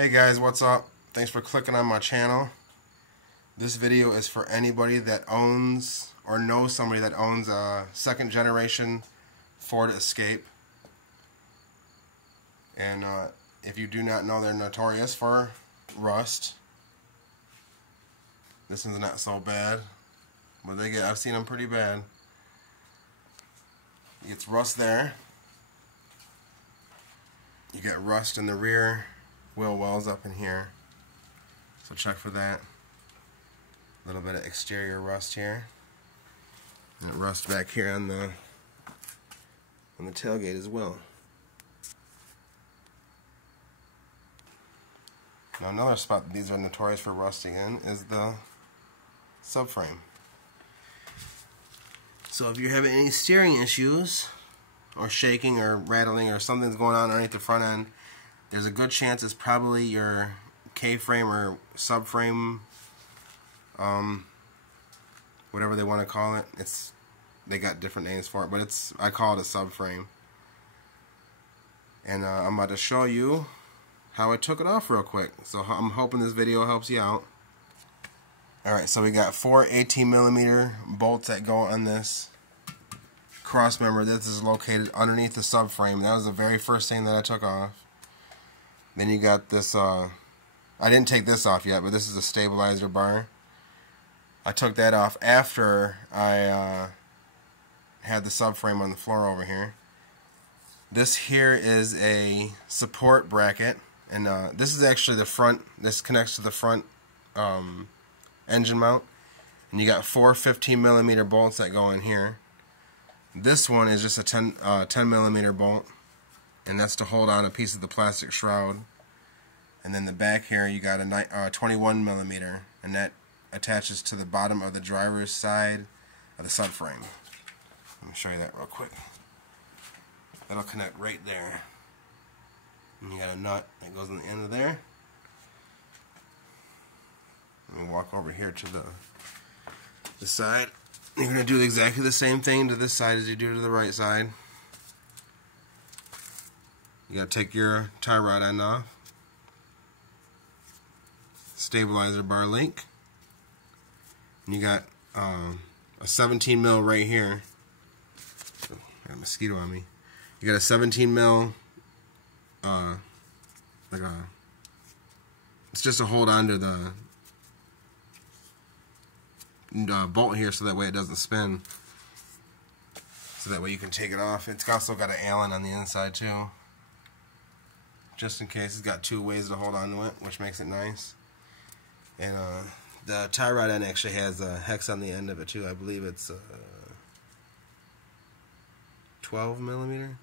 Hey guys, what's up? Thanks for clicking on my channel. This video is for anybody that owns or knows somebody that owns a second generation Ford Escape. And if you do not know, they're notorious for rust. This one's not so bad, but I've seen them pretty bad. It's rust there. You get rust in the rear wheel wells up in here, so check for that. A little bit of exterior rust here, and rust back here on the tailgate as well. Now another spot these are notorious for rusting in is the subframe. So if you're having any steering issues or shaking or rattling or something's going on underneath the front end, there's a good chance it's probably your K-frame or subframe, whatever they want to call it. They got different names for it, but I call it a subframe. And I'm about to show you how I took it off real quick. So I'm hoping this video helps you out. Alright, so we got 4 18mm bolts that go on this cross member. This is located underneath the subframe. That was the very first thing that I took off. Then you got this, I didn't take this off yet, but this is a stabilizer bar. I took that off after I had the subframe on the floor over here. This here is a support bracket, and this is actually the front. This connects to the front engine mount, and you got 4 15mm bolts that go in here. This one is just a 10mm bolt, and that's to hold on a piece of the plastic shroud. And then the back here you got a 21mm, and that attaches to the bottom of the driver's side of the subframe. Let me show you that real quick. That'll connect right there. And you got a nut that goes on the end of there. Let me walk over here to the side. You're going to do exactly the same thing to this side as you do to the right side. You got to take your tie rod end off. Stabilizer bar link. And you got a 17mm right here. Oh, I got a mosquito on me. You got a 17mm it's just to hold on to the bolt here, so that way it doesn't spin, so that way you can take it off. It's also got an Allen on the inside too, just in case. It's got 2 ways to hold on to it, which makes it nice. And the tie rod end actually has a hex on the end of it too. I believe it's 12mm.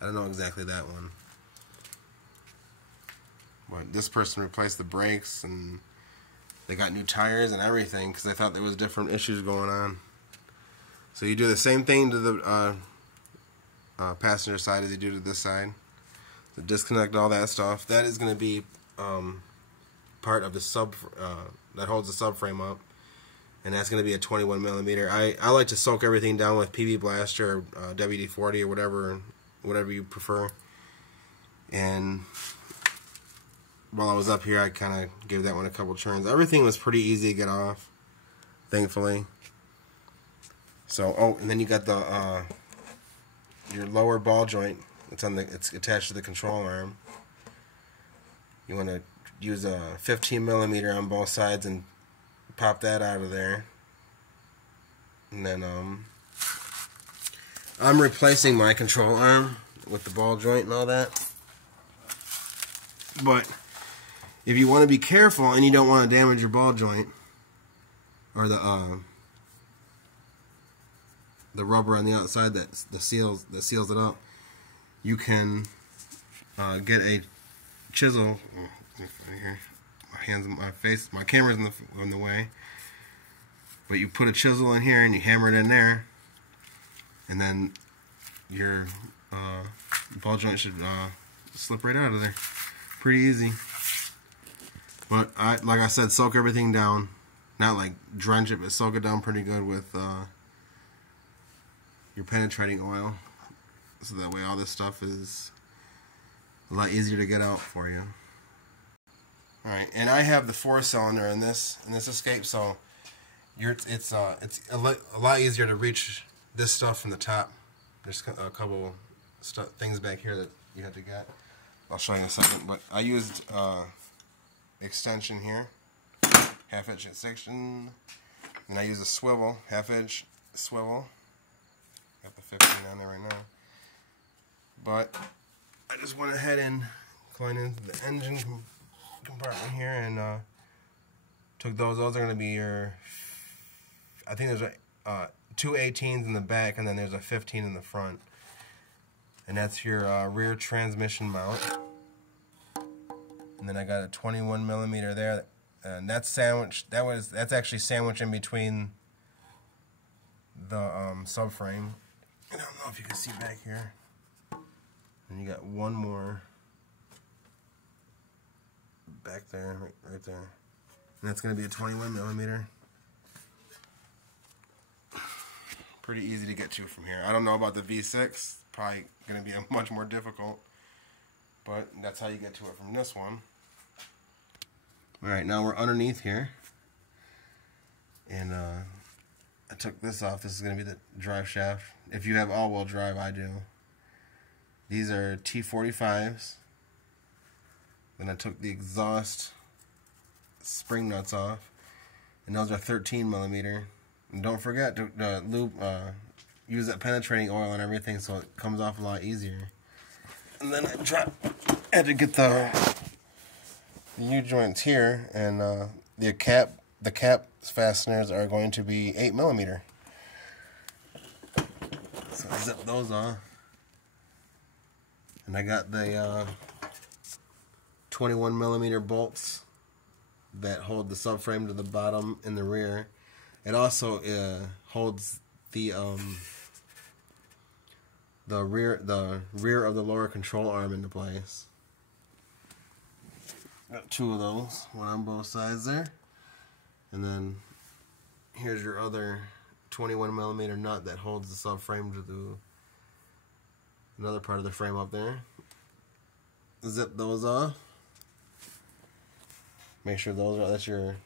I don't know exactly that one, but this person replaced the brakes, and they got new tires and everything because they thought there was different issues going on. So you do the same thing to the passenger side as you do to this side. So disconnect all that stuff. That is going to be part of the that holds the subframe up, and that's going to be a 21mm. I like to soak everything down with PB Blaster or WD-40 or whatever you prefer. And while I was up here, I kind of gave that one a couple turns. Everything was pretty easy to get off, thankfully. So, oh, and then you got the your lower ball joint. It's attached to the control arm. You want to use a 15mm on both sides and pop that out of there. And then I'm replacing my control arm with the ball joint and all that. But if you want to be careful and you don't want to damage your ball joint or the rubber on the outside that seals it up, you can get a chisel. Right here, my hands, my face, my camera's in the way. But you put a chisel in here and you hammer it in there, and then your ball joint should slip right out of there. Pretty easy. But like I said, soak everything down. Not like drench it, but soak it down pretty good with your penetrating oil, so that way all this stuff is a lot easier to get out for you. Alright, and I have the 4-cylinder in this escape, so it's a lot easier to reach this stuff from the top. There's a couple things back here that you have to get. I'll show you in a second, but I used extension here, 1/2 inch extension, and I used a swivel, 1/2 inch swivel. Got the 15 on there right now, but I just went ahead and climbed into the engine compartment here and took those. Those are going to be your, I think there's two 18s in the back, and then there's a 15 in the front, and that's your rear transmission mount. And then I got a 21mm there, and that's sandwiched. That's actually sandwiched in between the subframe. I don't know if you can see back here. And you got one more back there, right there. And that's going to be a 21mm. Pretty easy to get to from here. I don't know about the V6. Probably going to be much more difficult. But that's how you get to it from this one. Alright, now we're underneath here. And I took this off. This is going to be the drive shaft. If you have all-wheel drive, I do. These are T45s. Then I took the exhaust spring nuts off. And those are 13mm. And don't forget to lube, use that penetrating oil and everything so it comes off a lot easier. And then I had to get the U-joints here, and the cap fasteners are going to be 8mm. So I zip those off. And I got the 21mm bolts that hold the subframe to the bottom and the rear. It also holds the rear of the lower control arm into place. Got two of those, one on both sides there. And then here's your other 21mm nut that holds the subframe to another part of the frame up there. Zip those off. Make sure that's your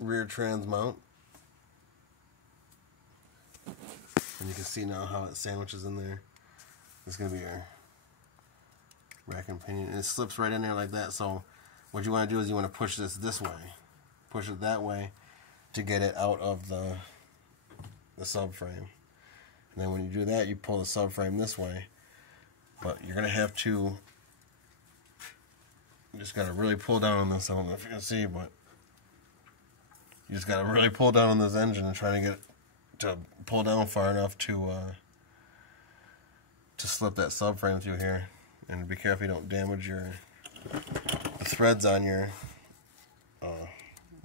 rear trans mount. And you can see now how it sandwiches in there. It's going to be your rack and pinion. And it slips right in there like that. So what you want to do is you want to push this way. Push it that way to get it out of the subframe. And then when you do that, you pull the subframe this way. But you're going to have to, you just got to really pull down on this. I don't know if you can see, but you just got to really pull down on this engine and try to get it to pull down far enough to slip that subframe through here. And be careful you don't damage the threads on your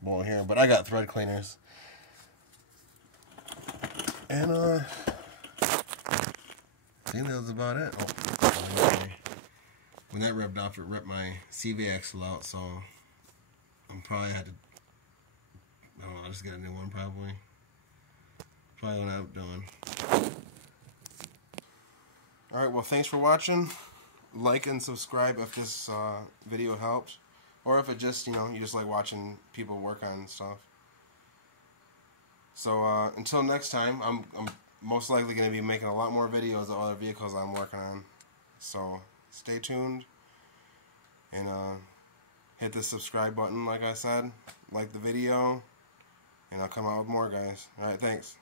bolt here. But I got thread cleaners. And I think that was about it. Oh, when that revved off, it ripped my CV axle out, so I'm probably had to, I don't know, I'll just get a new one probably. Probably what I'm doing. Alright, well, thanks for watching. Like and subscribe if this video helped. Or if it just, you just like watching people work on stuff. So, until next time, I'm most likely going to be making a lot more videos of other vehicles I'm working on. So, stay tuned. And, hit the subscribe button, like I said. Like the video. And I'll come out with more, guys. Alright, thanks.